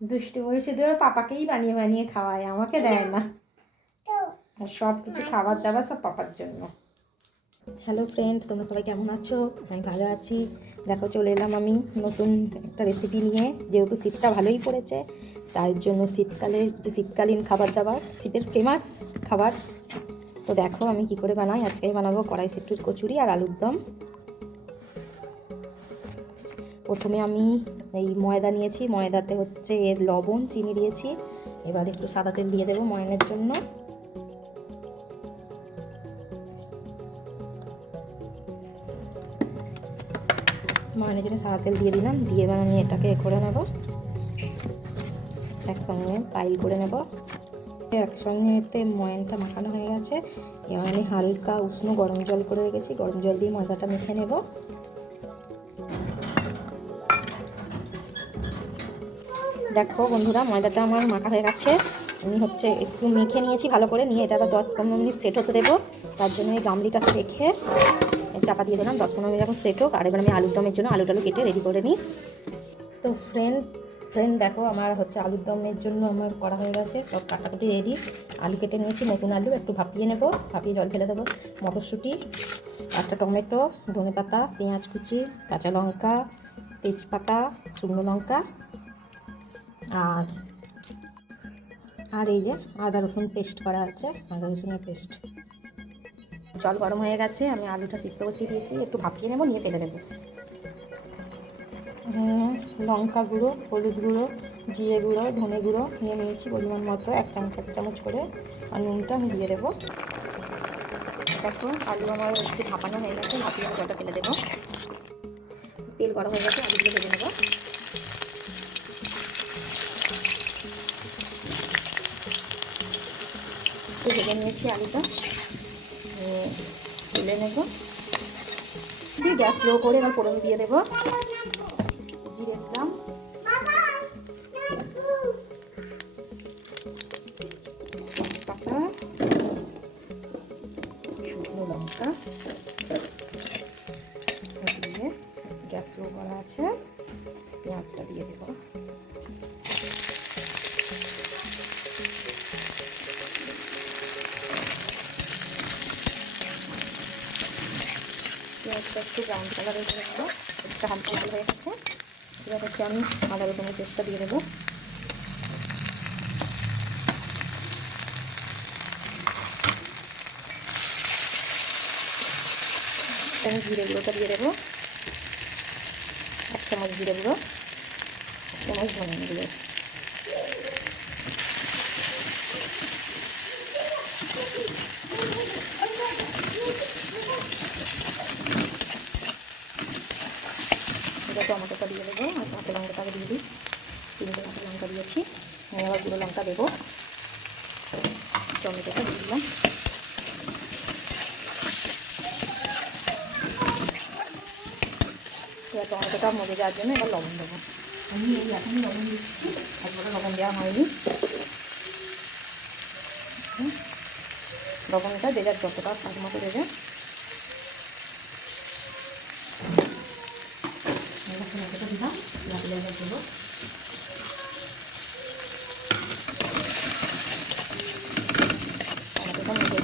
দুষ্টু করে শুধু ওর পাপাকেই বানিয়ে বানিয়ে খাওয়ায় আমাকে দেয় না। আর সব কিছু খাবার দাবার সব পাপার জন্য। হ্যালো ফ্রেন্ড তোমরা সবাই কেমন আছো? আমি ভালো আছি। দেখো চলে এলাম আমি নতুন একটা রেসিপি নিয়ে। যেহেতু শীতটা ভালোই পড়েছে তার জন্য শীতকালে কিছু শীতকালীন খাবার দাবার শীতের ফেমাস খাবার। তো দেখো আমি কি করে বানাই? আজকে বানাবো কড়াই সিট্টুর কচুরি আর আলুর দম। প্রথমে আমি এই ময়দা নিয়েছি। ময়দাতে হচ্ছে এর লবণ, চিনি দিয়েছি। এবার একটু সাদা তেল দিয়ে দেবো ময়নের জন্য। ময়নের জন্য সাদা তেল দিয়ে দিলাম। দিয়ে এবার আমি এটাকে করে নেব। একসঙ্গে পাইল করে নেব। একসঙ্গে এতে ময়নটা মাখানো হয়ে গেছে। এবার আমি হালকা উষ্ণ গরম জল করে রেখেছি। গরম জল দিয়ে ময়দাটা মেখে নেব। দেখো বন্ধুরা, ময়দাটা আমার মাখা হয়ে গেছে। আমি হচ্ছে একটু মেখে নিয়েছি ভালো করে, নিয়ে এটা আবার দশ পনেরো মিনিট সেট হতে দেবো। তার জন্য এই গামলিটা রেখে চাপা দিয়ে দিলাম। দশ পনেরো মিনিট এখন সেট হোক, আর এবার আমি আলুর দমের জন্য আলু টালু কেটে রেডি করে নিই। তো ফ্রেন্ড ফ্রেন্ড দেখো, আমার হচ্ছে আলুর দমের জন্য আমার করা হয়ে গেছে, সব কাটাকুটি রেডি আলু কেটে নিয়েছি, নতুন আলু, একটু ভাপিয়ে নেব, ভাপিয়ে জল ফেলে দেবো। মটরশুঁটি, একটা টমেটো ধনে পাতা পেঁয়াজ কুচি, কাঁচা লঙ্কা, তেজপাতা, শুকনো লঙ্কা আর আর এই যে আদা রসুন পেস্ট করা আছে আদা রসুনের পেস্ট। জল গরম হয়ে গেছে, আমি আলুটা সিদ্ধ বসিয়ে দিয়েছি, একটু ভাপিয়ে নেব, নিয়ে ফেলে দেবো। লঙ্কা গুঁড়ো, হলুদ গুঁড়ো, জিরে গুঁড়ো, ধনে গুঁড়ো নিয়ে নিয়েছি পরিমাণ মতো, এক চামচ এক চামচ করে, আর নুনটা আমি দিয়ে দেবো। দেখো আলু আমার একটু ভাপানো হয়ে গেছে, ভাপিয়ে জলটা ফেলে দেবো। তেল গরম হয়ে গেছে, আলুগুলো ভেজে নেব। একটু ভেজে নিয়েছি আলুটা। তুলে নেব। গ্যাস লো করে এবার ফোড়ন দিয়ে দেবো। জিরে দিলাম লঙ্কা। দিয়ে গ্যাস স্লো করা আছে। পেঁয়াজটা দিয়ে দেবো। ব্রাউন কালারের করে দেবো একটু হালকা লাল হয়ে গেছে। এবার হচ্ছে আমি আদা রসুনের পেস্টটা দিয়ে দেবো আমি জিরে গুঁড়োটা দিয়ে দেবো। এক চামচ জিরে গুঁড়ো এক চামচ ধনে এটা টমেটোটা দিয়ে দেবো, আর কাঁচা লঙ্কাটা দিয়ে দিই। তিনটে কাঁচা লঙ্কা দিয়েছি। আমি আবার গুঁড়ো লঙ্কা দেবো। টমেটোটা দিয়ে দিলাম। এবার টমেটোটা মজে যাওয়ার জন্য এবার লবণ দেবো। আমি এই এখনই লবণ দিচ্ছি। একবারে লবণ দেওয়া হয়নি। লবণটা যে যতটা স্বাদ মতো দেবে টমেটোটা দিলাম লাল লাল দেবো টমেটোটা মজে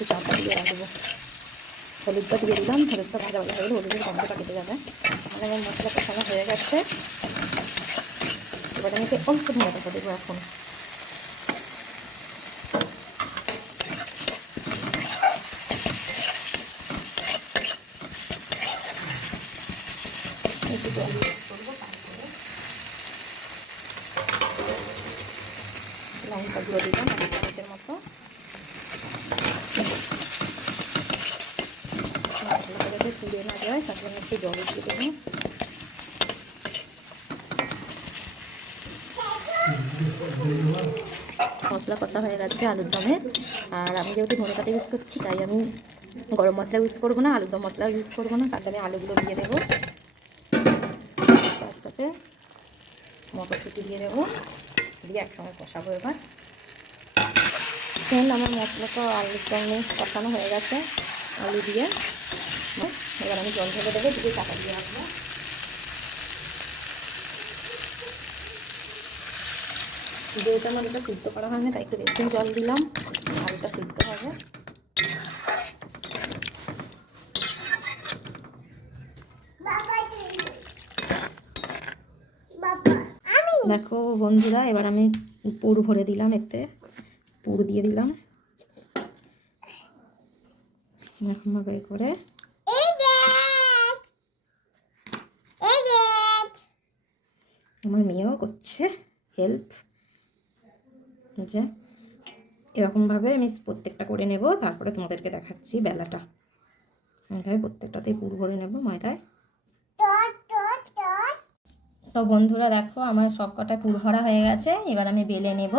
একটু চাপা দিয়ে রাখব হলুদটা দিয়ে দিলাম, হলুদটা ভাজা ভাজা হয়ে হলুদের গন্ধটা কেটে যাবে। মানে আমার মশলা কষানো হয়ে গেছে। এবার আমি অল্প পাতা দেবো এখন। লঙ্কা গুঁড়ো দিলাম মতো। পুড়ে না যায় তার জন্য একটু জল দিয়ে দেবো। মশলা কষা হয়ে গেছে আলুর দমে। আর আমি যেহেতু ধনে পাতা ইউজ করছি, তাই আমি গরম মশলা ইউজ করব না, আলুর দম মশলা ইউজ করব না, তার আমি আলুগুলো দিয়ে দেবো। তার সাথে মটরশুঁটি দিয়ে দেবো, দিয়ে একসঙ্গে কষাবো এবার। ফ্রেন্ড আমার মশলা তো আলুর দমে কষানো হয়ে গেছে, আলু দিয়ে। এবার আমি জল ঢেলে দেবো দিয়ে চাপা দিয়ে রাখব। যেহেতু আমার এটা সিদ্ধ করা হয়নি, তাই একটু বেশি জল দিলাম, আলুটা সিদ্ধ হবে। দেখো বন্ধুরা, এবার আমি পুর ভরে দিলাম এতে। পুর দিয়ে দিলাম। এরকমভাবে করে। আমার মেয়েও করছে হেল্প যে এরকমভাবে আমি প্রত্যেকটা করে নেব, তারপরে তোমাদেরকে দেখাচ্ছি বেলাটা। এইভাবে প্রত্যেকটাতেই পুর ভরে নেব ময়দায়। তো বন্ধুরা দেখো, আমার সব কটা পুর ভরা হয়ে গেছে, এবার আমি বেলে নেব।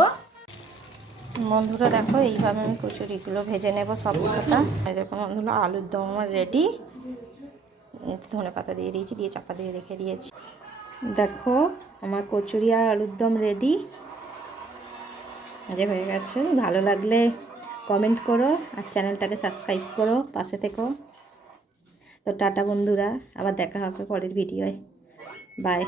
বন্ধুরা দেখো, এইভাবে আমি কচুরিগুলো ভেজে নেব সব কটা দেখো বন্ধুরা, আলুর দম আমার রেডি ধনে পাতা দিয়ে দিয়েছি, দিয়ে চাপা দিয়ে রেখে দিয়েছি। দেখো, আমার কচুরি আর আলুর দম রেডি যে হয়ে গেছে। ভালো লাগলে কমেন্ট করো আর চ্যানেলটাকে সাবস্ক্রাইব করো, পাশে থেকো। তো টাটা বন্ধুরা, আবার দেখা হবে পরের ভিডিওয় বাই